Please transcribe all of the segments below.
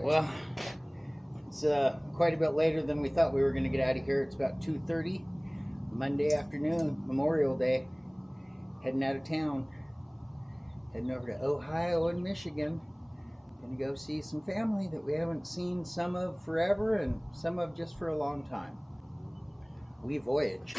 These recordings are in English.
Well, it's quite a bit later than we thought we were going to get out of here. It's about 2:30 Monday afternoon, Memorial Day. Heading out of town, heading over to Ohio and Michigan. Going to go see some family that we haven't seen, some of forever and some of just for a long time. We voyage.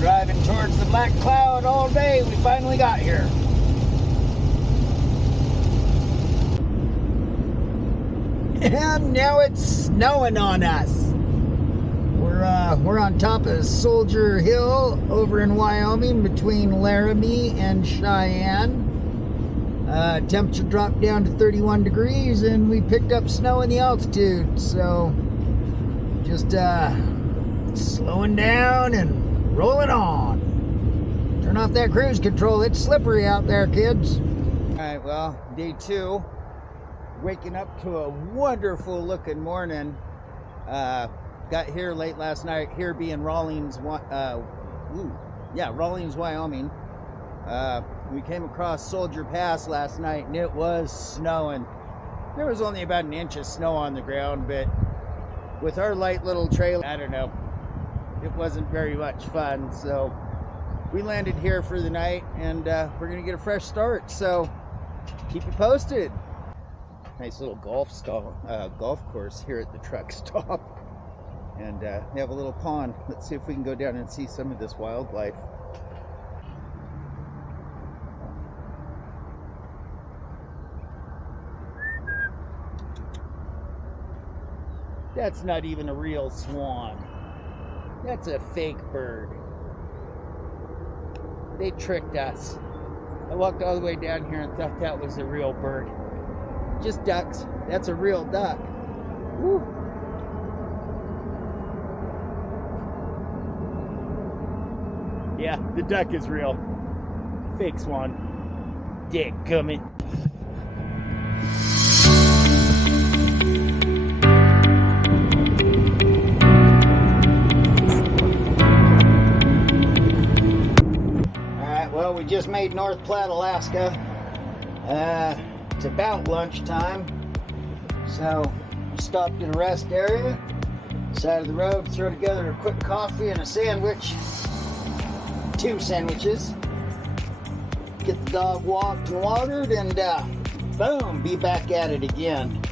Driving towards the black cloud all day. We finally got here. And now it's snowing on us. We're on top of Soldier Hill over in Wyoming between Laramie and Cheyenne. Temperature dropped down to 31 degrees and we picked up snow in the altitude. So just slowing down and rolling on. Turn off that cruise control. It's slippery out there, kids. All right, well, day 2. Waking up to a wonderful looking morning. Got here late last night, here being Rawlins, Rawlins, Wyoming. We came across Soldier Pass last night and it was snowing. There was only about an inch of snow on the ground, but with our light little trailer, I don't know, it wasn't very much fun. So we landed here for the night and we're gonna get a fresh start. So keep you posted. Nice little golf course here at the truck stop. And they have a little pond. Let's see if we can go down and see some of this wildlife. That's not even a real swan. That's a fake bird. They tricked us. I walked all the way down here and thought that was a real bird. Just ducks. That's a real duck. Woo. Yeah, the duck is real. Fake swan. Dick coming. Alright, well, we just made North Platte, Alaska. It's about lunchtime. So, stopped at a rest area. Side of the road, throw together a quick coffee and a sandwich. 2 sandwiches, get the dog walked and watered, and boom, be back at it again.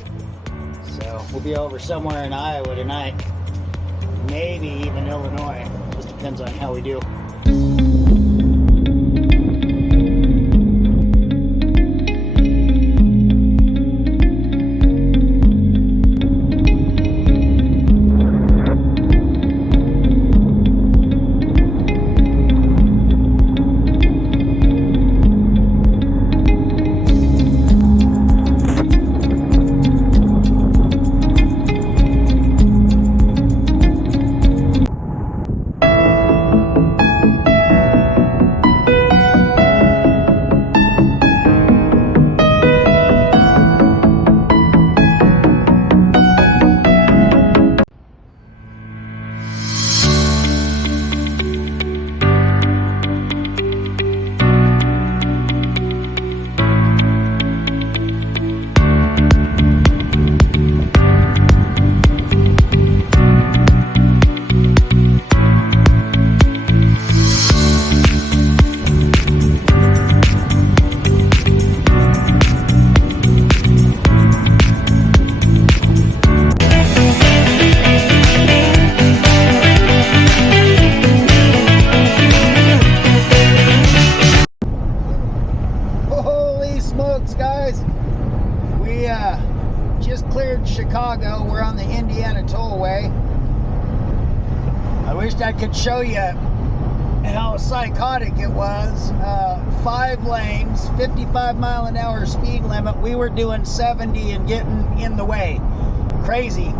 So we'll be over somewhere in Iowa tonight, maybe even Illinois. Just depends on how we do. Just cleared Chicago. We're on the Indiana Tollway. I wished I could show you how psychotic it was. 5 lanes, 55-mile-an-hour speed limit. We were doing 70 and getting in the way. Crazy.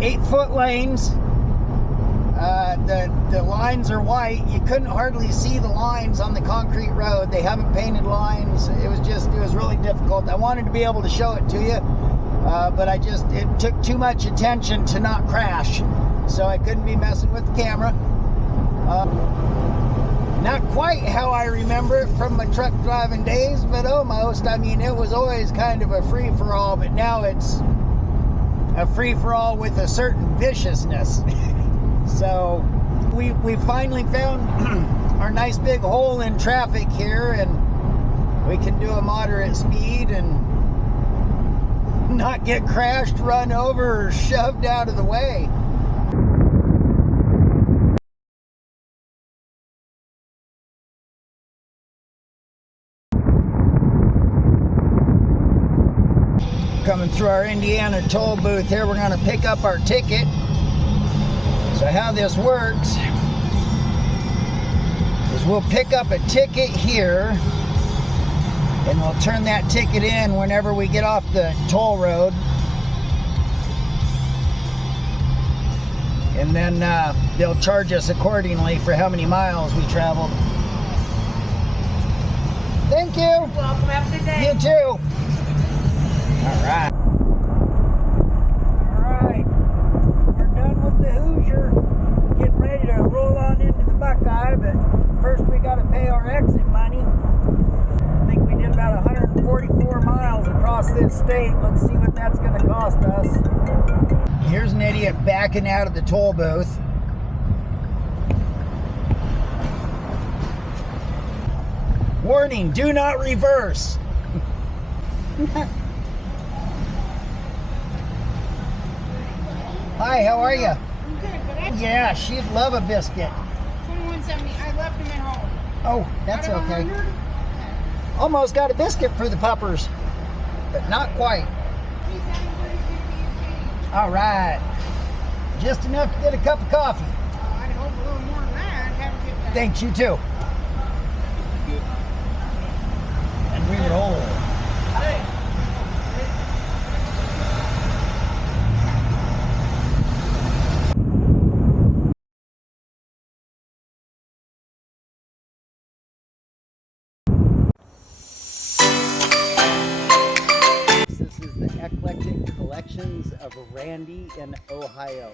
8-foot lanes. The lines are white. You couldn't hardly see the lines on the concrete road. They haven't painted lines. It was really difficult. I wanted to be able to show it to you, but it took too much attention to not crash. So I couldn't be messing with the camera. Not quite how I remember it from my truck driving days, but almost. I mean, it was always kind of a free-for-all, but now it's a free-for-all with a certain viciousness. So we finally found our nice big hole in traffic here, and we can do a moderate speed and not get crashed, run over, or shoved out of the way. Coming through our Indiana toll booth here, we're going to pick up our ticket. So how this works is we'll pick up a ticket here, And we'll turn that ticket in whenever we get off the toll road. And then they'll charge us accordingly for how many miles we traveled. Thank you. You're welcome. Have a good day. You too. All right. All right. We're done with the Hoosier. Getting ready to roll on into the Buckeye, but first we got to pay our exit money. I think we did about 144 miles across this state. Let's see what that's going to cost us. Here's an idiot backing out of the toll booth. Warning, do not reverse. Hi, how are you? I'm good, but Yeah, she'd love a biscuit. $21.70. I left them at home. Oh, that's Out of okay. 100? Almost got a biscuit for the puppers, but not quite. All right. Just enough to get a cup of coffee. I'd hope a little more than that. Have a good day. Thanks, you too. And we roll. This is the Eclectic Collections of Randy in Ohio.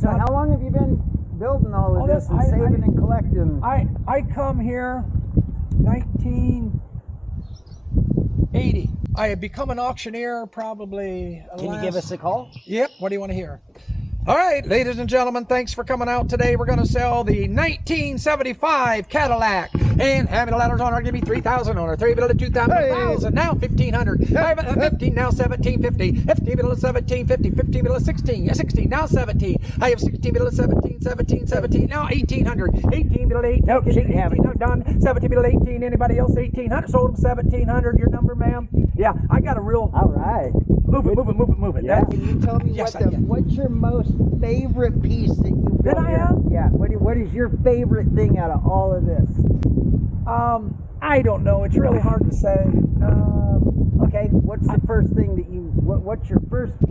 So how long have you been building all of this and saving and collecting? I come here 1980. I had become an auctioneer probably. Can you give us a call? Yep. What do you want to hear? All right, ladies and gentlemen, thanks for coming out today. We're going to sell the 1975 Cadillac. And having the letters on her, give me 3,000 on her. 3 bill of 2,000, now 1,500. 15, now 1,750. 15 bill of 1,750. 15 bill of 16. 16, now 17. I have 16 bill of 17, 17, 17, now 1,800. 18 bill of 18. Nope, she didn't have it. No, done. 17 bill of 18. Anybody else? 1,800. Sold them 1,700. Your number, ma'am? Yeah, I got a real. All right. Move it, move it, move it, move it. Yeah. Can you tell me Yes, what's your most favorite piece that you built? That I have? Yeah. What is your favorite thing out of all of this? I don't know. It's really hard to say. Okay. What's the first thing that you? What's your first piece?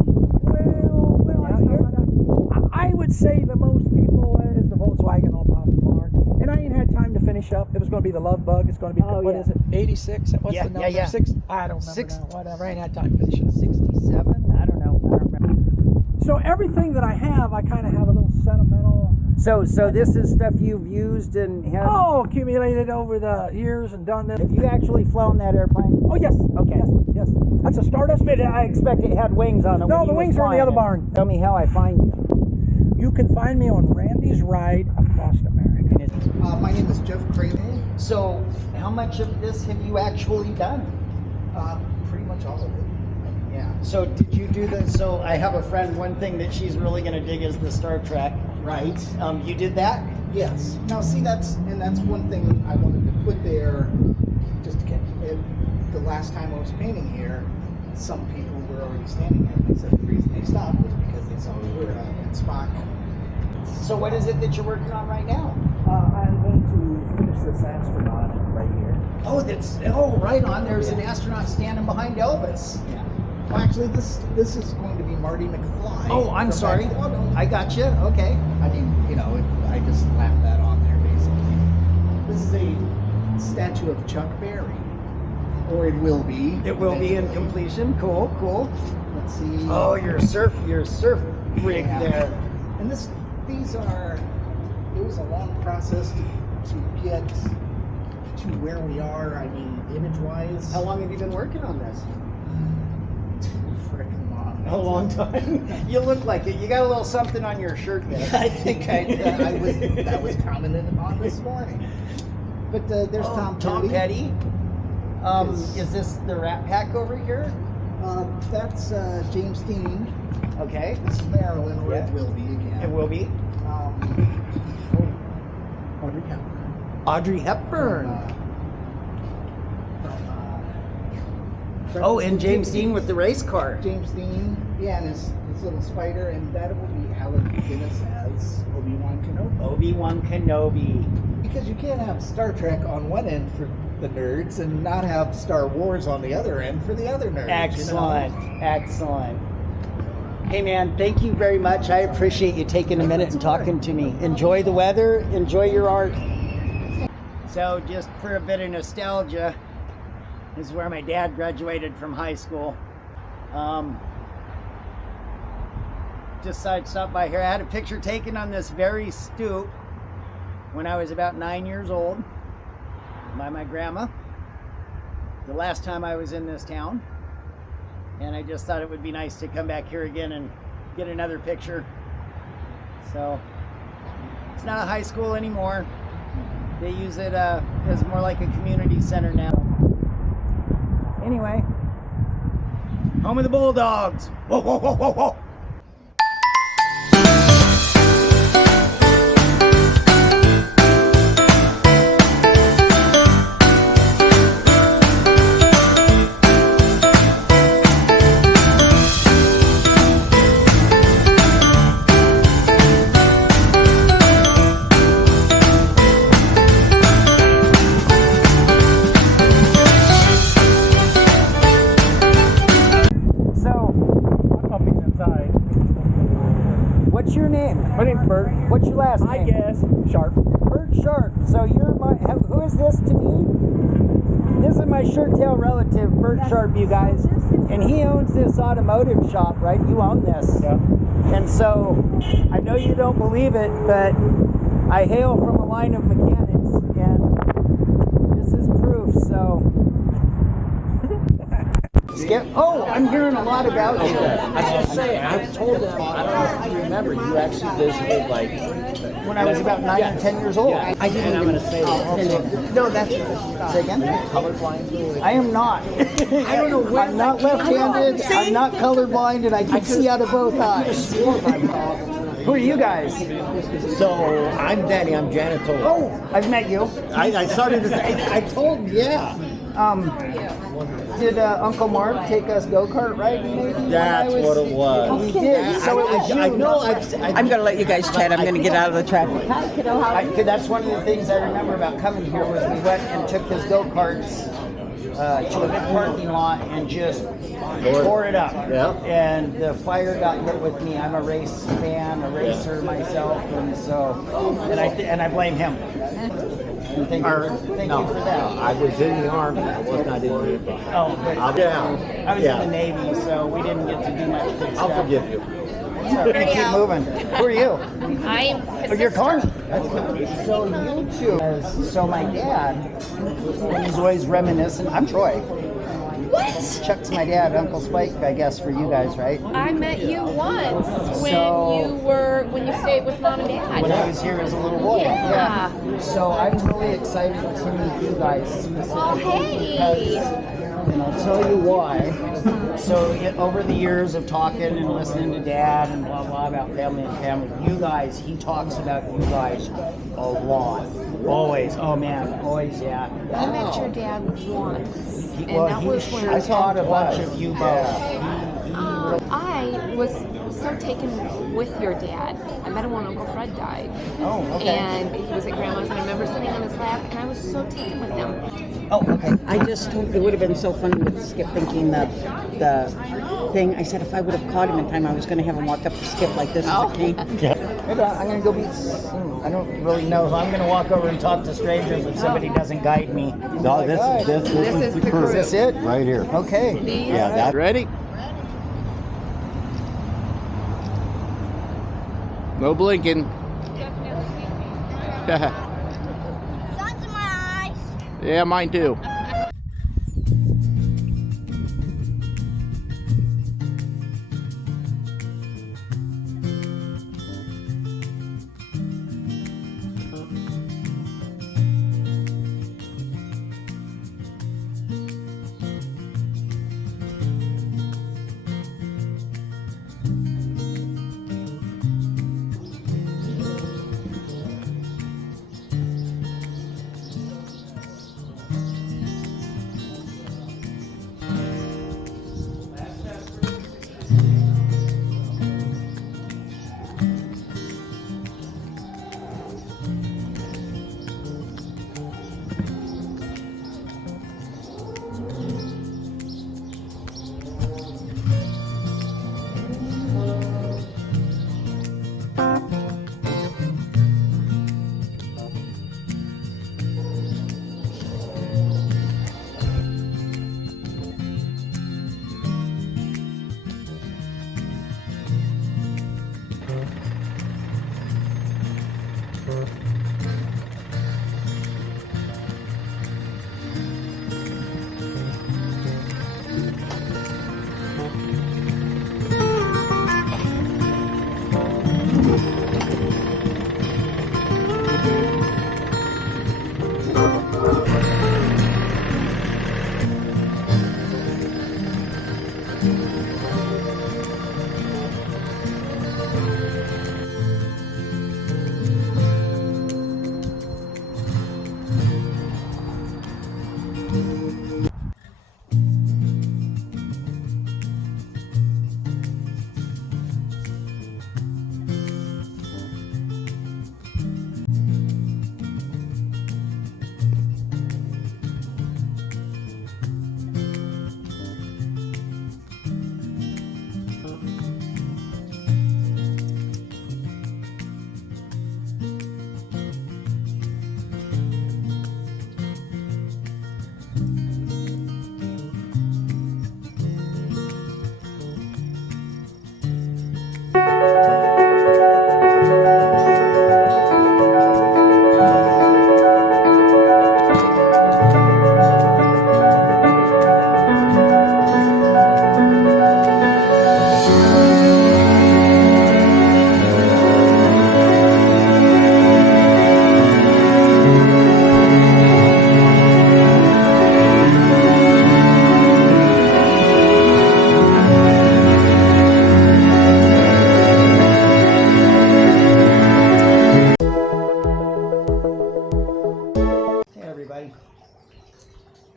I would say the most people is the Volkswagen on top of the barn. And I ain't had time to finish up. It was going to be the Love Bug. It's going to be, what is it, 86? What's the number? Yeah. 6? I don't remember now. Whatever. I ain't had time to finish it. 67? I don't know. I don't remember. So everything that I have, I kind of have a little sentimental. So this is stuff you've used and have. Oh, accumulated over the years and done this. Have you actually flown that airplane? Oh, yes. Okay. Yes. That's a Stardust. I expect it had wings on it. No, the wings are in the other barn. Tell me how I find you. You can find me on Randy's Ride Across America. My name is Jeff Craven. So how much of this have you actually done? Pretty much all of it. Yeah. So did you do the? So I have a friend. One thing that she's really going to dig is the Star Trek. Right. You did that? Yes. Now see, that's one thing I wanted to put there. Just to get it. The last time I was painting here, some people were already standing here. They said the reason they stopped was because they saw we were in Spock. So what is it that you're working on right now? I'm going to finish this astronaut right here. Oh, right on. There's an astronaut standing behind Elvis. Yeah. Well, actually, this is going to be Marty McFly. Oh, I'm from sorry. back- Oh, no. I got you. Okay. I mean, you know, I just slapped that on there basically. This is a statue of Chuck Berry, or it will be. It will be in completion. Cool, cool. Let's see. Oh, your surf rig Yeah. there. And these are. It was a long process to get to where we are. I mean, image-wise. How long have you been working on this? Too freaking long. A long time. You look like it. You got a little something on your shirt there. I think that was commented on this morning. But there's Tom Petty. Yes. Is this the Rat Pack over here? That's James Dean. Okay. This is Marilyn, or Yeah. it will be again. It will be. Audrey Hepburn. Audrey Hepburn. From, Oh, and James Dean with the race car. James Dean, yeah, and his little spider, and that will be Alec Guinness as Obi-Wan Kenobi. Obi-Wan Kenobi. Because you can't have Star Trek on one end for the nerds and not have Star Wars on the other end for the other nerds. Excellent. Excellent. Hey man, thank you very much. I appreciate you taking a minute and talking to me. Enjoy the weather, enjoy your art. So just for a bit of nostalgia, this is where my dad graduated from high school. Just decided to stop by here. I had a picture taken on this very stoop when I was about 9 years old by my grandma. The last time I was in this town. And I just thought it would be nice to come back here again and get another picture. So it's not a high school anymore. They use it as more like a community center now. Anyway, home of the Bulldogs. Whoa, whoa, whoa, whoa, whoa. What's your name? My name's Bert. What's your last name? I guess Sharp. Bert Sharp. So you're my. Who is this to me? This is my shirt tail relative, Bert Sharp, you guys. And he owns this automotive shop, right? You own this. Yeah. And so I know you don't believe it, but I hail from a line of mechanics, and this is proof. So. Oh, I'm hearing a lot about you. I was just saying, I told them, I don't know if you remember, you actually visited like When I was about 9 or 10 years old. Yeah. I didn't And I'm even gonna say that. No, that's say again. colorblind. I am not. I don't know where I'm not left-handed. I'm not colorblind, and I can see out of both eyes. Who are you guys? So I'm Danny. I'm janitor. Oh, I've met you. I started to say, I told, yeah. Did Uncle Mark take us go-kart riding maybe? when That's I what it was. He did. So it was you. I know. I'm going to let you guys chat. I'm going to get out of the traffic. That's one of the things I remember about coming here was we went and took his go-karts to a big parking lot and just tore it up. Yeah. And the fire got hit with me. I'm a race fan, a racer myself, and so and I blame him. And thank you for that. I was in the Army. I was not in the Navy. Oh, but Yeah. I was in the Navy, so we didn't get to do much good stuff. I'll forgive you. So we're gonna keep moving. Who are you? I'm Oh, you're Carney. So you two. So my dad, when he's always reminiscent. I'm Troy. What? Chuck's my dad, Uncle Spike, I guess, for you guys, right? I met you once when So- you stayed with Mom and When I Dad. was here as a little boy. Yeah. So I'm really excited to meet you guys specifically Oh, hey. because, and I'll tell you why. So over the years of talking and listening to Dad and blah blah about family and family, you guys, he talks about you guys a lot. Always. Oh man, always, yeah. I met your dad once, and Well, that was when I taught a bunch of you both. I was so taken with your dad. I met him when Uncle Fred died. Oh, okay. And he was at Grandma's, and I remember sitting on his lap, and I was so taken with him. Oh, okay. I just told it would have been so funny with Skip thinking that the thing. I said if I would have caught him in time, I was going to have him walk up the skip like this as a cane. Maybe I'm gonna go meet some, I don't really know. I'm gonna walk over and talk to strangers if somebody doesn't guide me. No, this This is the crew. Is this it? right here. Okay. These- Yeah, that. Ready? No blinking. Yeah, mine too.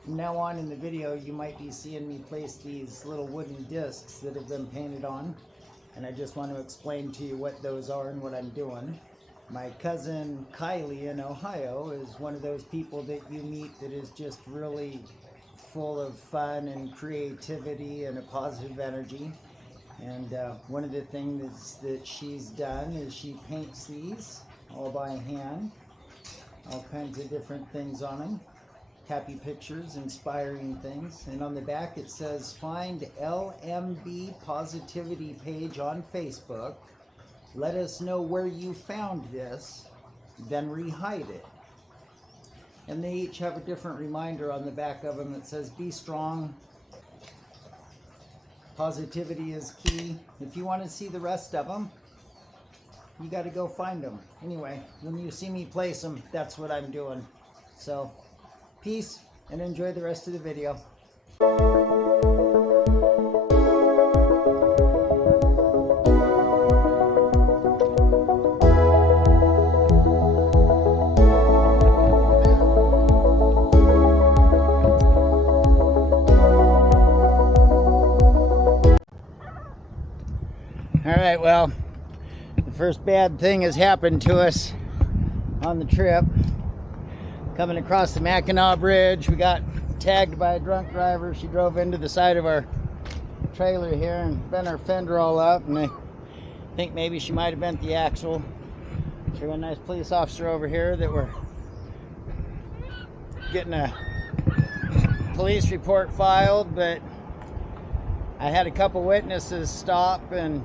From now on in the video, you might be seeing me place these little wooden discs that have been painted on, and I just want to explain to you what those are and what I'm doing. My cousin Kylie in Ohio is one of those people that you meet that is just really full of fun and creativity and a positive energy. And one of the things that she's done is she paints these all by hand, all kinds of different things on them. Happy pictures, inspiring things. And on the back it says, find LMB Positivity page on Facebook. Let us know where you found this, then rehide it. And they each have a different reminder on the back of them that says, be strong. Positivity is key. If you want to see the rest of them, you got to go find them. Anyway, when you see me place them, that's what I'm doing. So, peace and enjoy the rest of the video. All right, well, the first bad thing has happened to us on the trip. Coming across the Mackinac Bridge, we got tagged by a drunk driver. She drove into the side of our trailer here and bent her fender all up, and I think maybe she might have bent the axle. So we got a nice police officer over here that we're getting a police report filed, but I had a couple witnesses stop and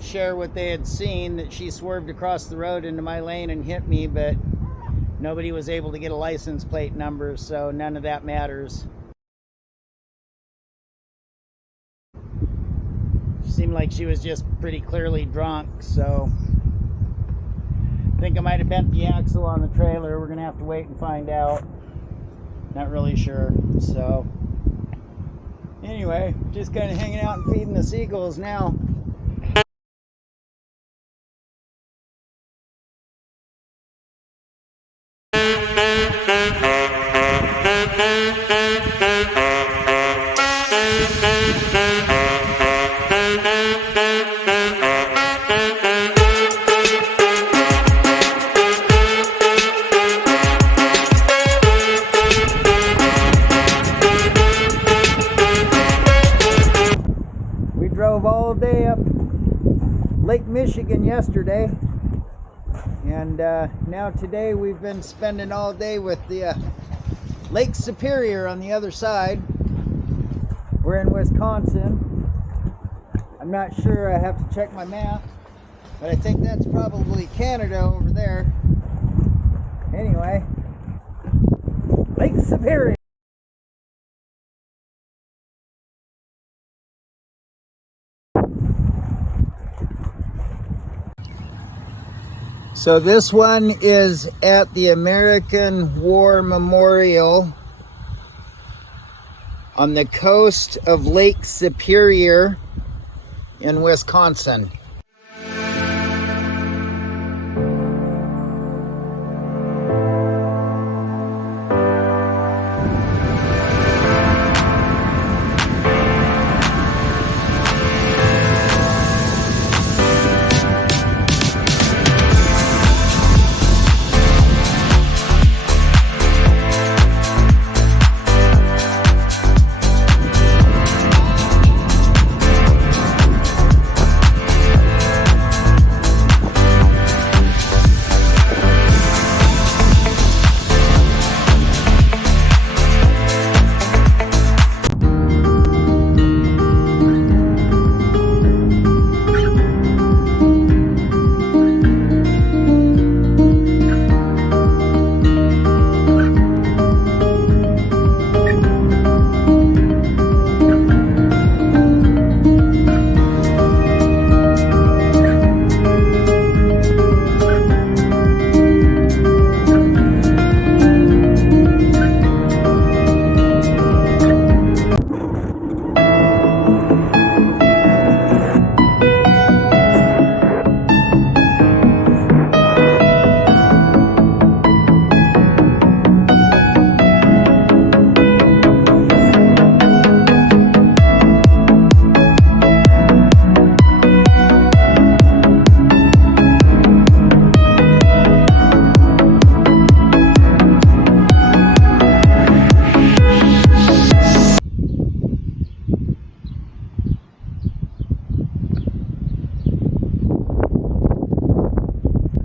share what they had seen, that she swerved across the road into my lane and hit me, but nobody was able to get a license plate number, so none of that matters. She seemed like she was just pretty clearly drunk, so I think I might have bent the axle on the trailer. We're gonna have to wait and find out. Not really sure. So anyway, just kind of hanging out and feeding the seagulls now. We drove all day up Lake Michigan yesterday, and now today we've been spending all day with the Lake Superior on the other side. We're in Wisconsin. I'm not sure, I have to check my map, but I think that's probably Canada over there. Anyway, Lake Superior. So this one is at the American War Memorial on the coast of Lake Superior in Wisconsin.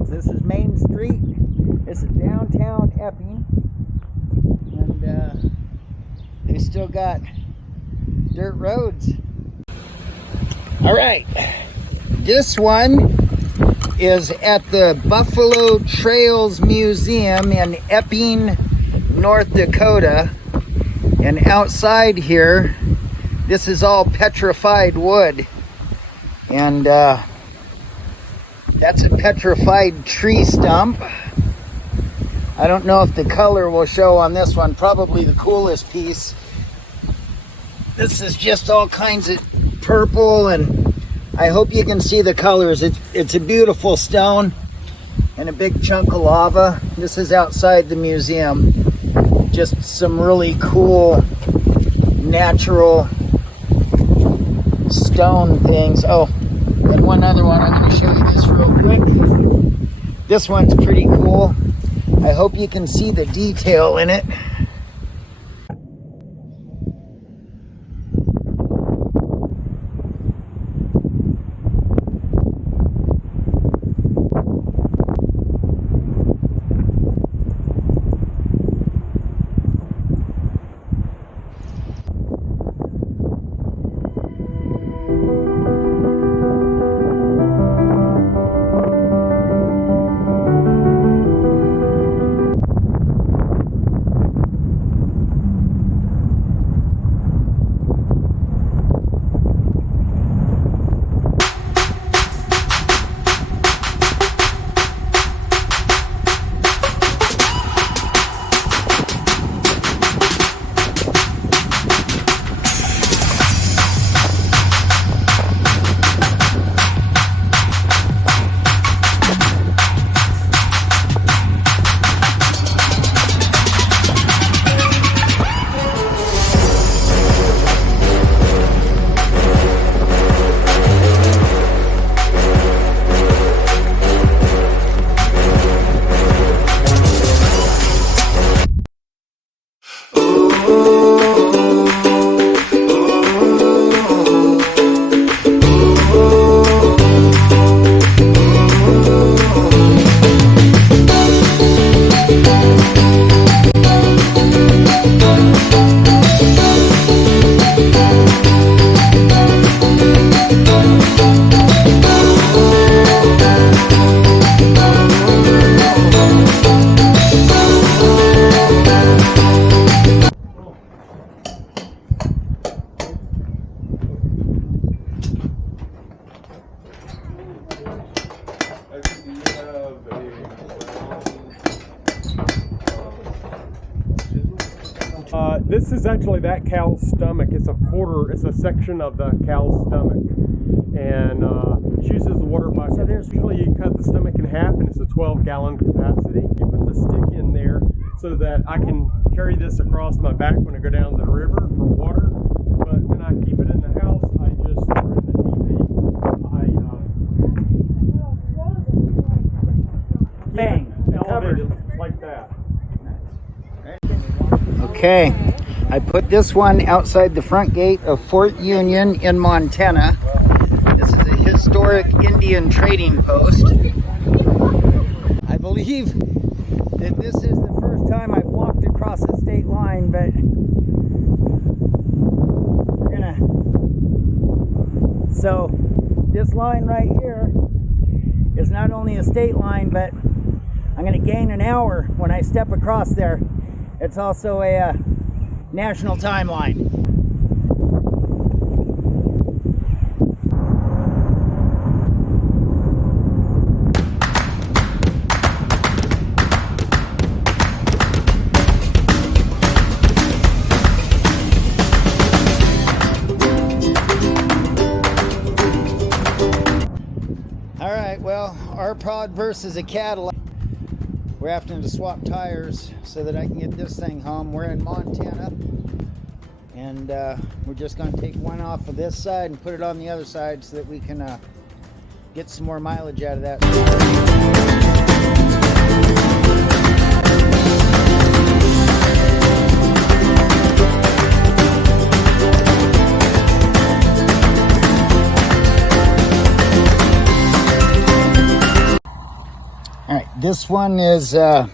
This is Main Street. This is downtown Epping, and they still got dirt roads. All right, this one is at the Buffalo Trails Museum in Epping, North Dakota, and outside here, this is all petrified wood, and that's a petrified tree stump. I don't know if the color will show on this one. Probably the coolest piece. This is just all kinds of purple, and I hope you can see the colors. It's a beautiful stone and a big chunk of lava. This is outside the museum. Just some really cool natural stone things. Oh, and one other one, I'm going to show you this real quick. This one's pretty cool. I hope you can see the detail in it. This is actually that cow's stomach. It's a section of the cow's stomach. And chooses the water by, so there's usually you cut the stomach in half and it's a 12-gallon capacity. You put the stick in there so that I can carry this across my back when I go down the river for water. But when I keep it in the house, I just, or in the TV, Bang. elevate it like that. Okay, I put this one outside the front gate of Fort Union in Montana. This is a historic Indian trading post. I believe that this is the first time I've walked across a state line, but we're gonna... So this line right here is not only a state line, but I'm gonna gain an hour when I step across there. It's also a national timeline. All right, well, our pod versus a Cadillac. We're having to swap tires so that I can get this thing home. We're in Montana, and we're just going to take one off of this side and put it on the other side so that we can get some more mileage out of that. All right, this one is on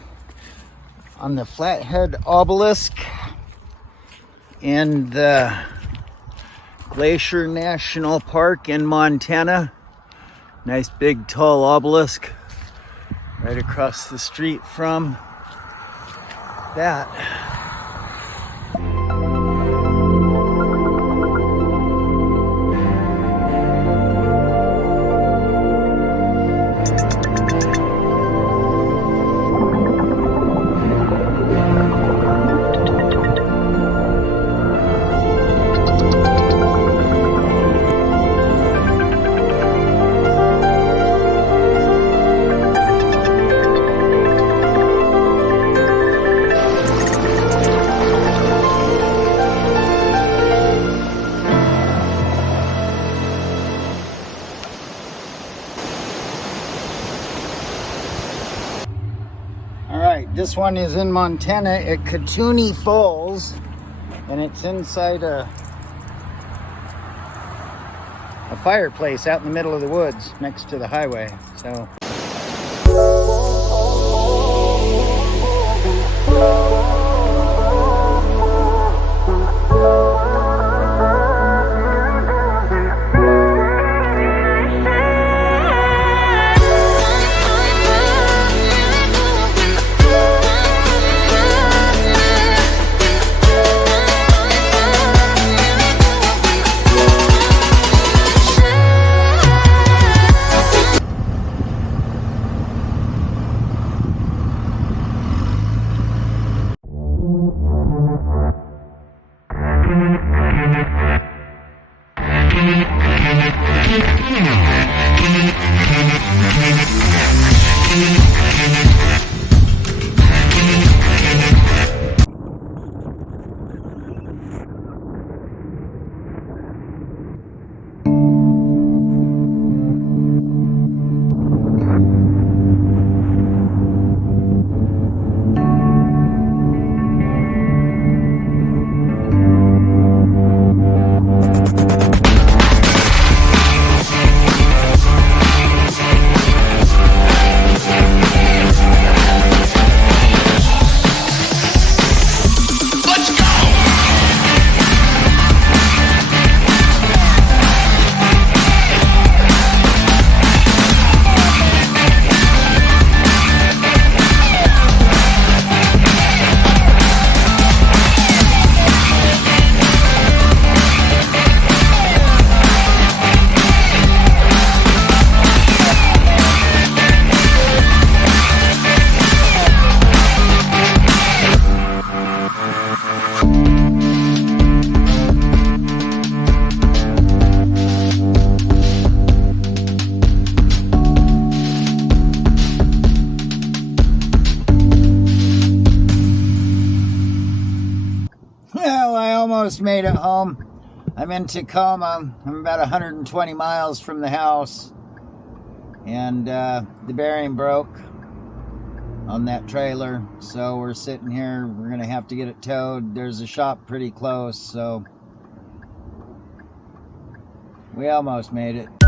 the Flathead Obelisk in the Glacier National Park in Montana. Nice big tall obelisk right across the street from that. This one is in Montana at Cotoonee Falls, and it's inside a fireplace out in the middle of the woods next to the highway. So almost made it home. I'm in Tacoma. I'm about 120 miles from the house. And the bearing broke on that trailer. So we're sitting here. We're going to have to get it towed. There's a shop pretty close. So we almost made it.